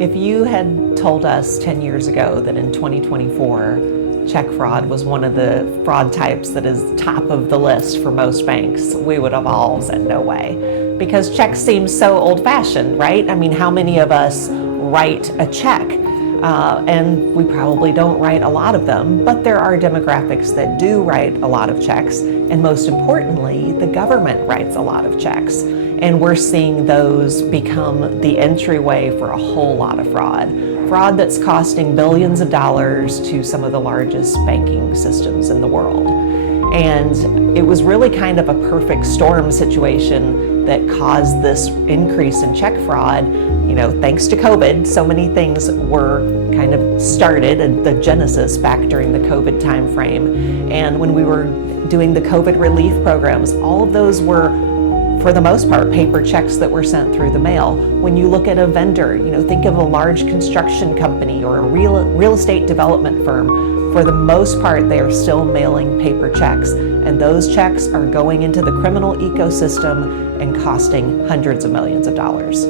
If you had told us 10 years ago that in 2024, check fraud was one of the fraud types that is top of the list for most banks, we would have all said no way. Because checks seem so old-fashioned, right? I mean, how many of us write a check? And we probably don't write a lot of them, but there are demographics that do write a lot of checks. And most importantly, the government writes a lot of checks. And we're seeing those become the entryway for a whole lot of fraud. Fraud that's costing billions of dollars to some of the largest banking systems in the world. And it was really kind of a perfect storm situation that caused this increase in check fraud. You know, thanks to COVID, so many things were kind of started at the genesis back during the COVID timeframe. And when we were doing the COVID relief programs, all of those were, for the most part, paper checks that were sent through the mail. When you look at a vendor, you know, think of a large construction company or a real estate development firm. For the most part, they are still mailing paper checks, and those checks are going into the criminal ecosystem and costing hundreds of millions of dollars.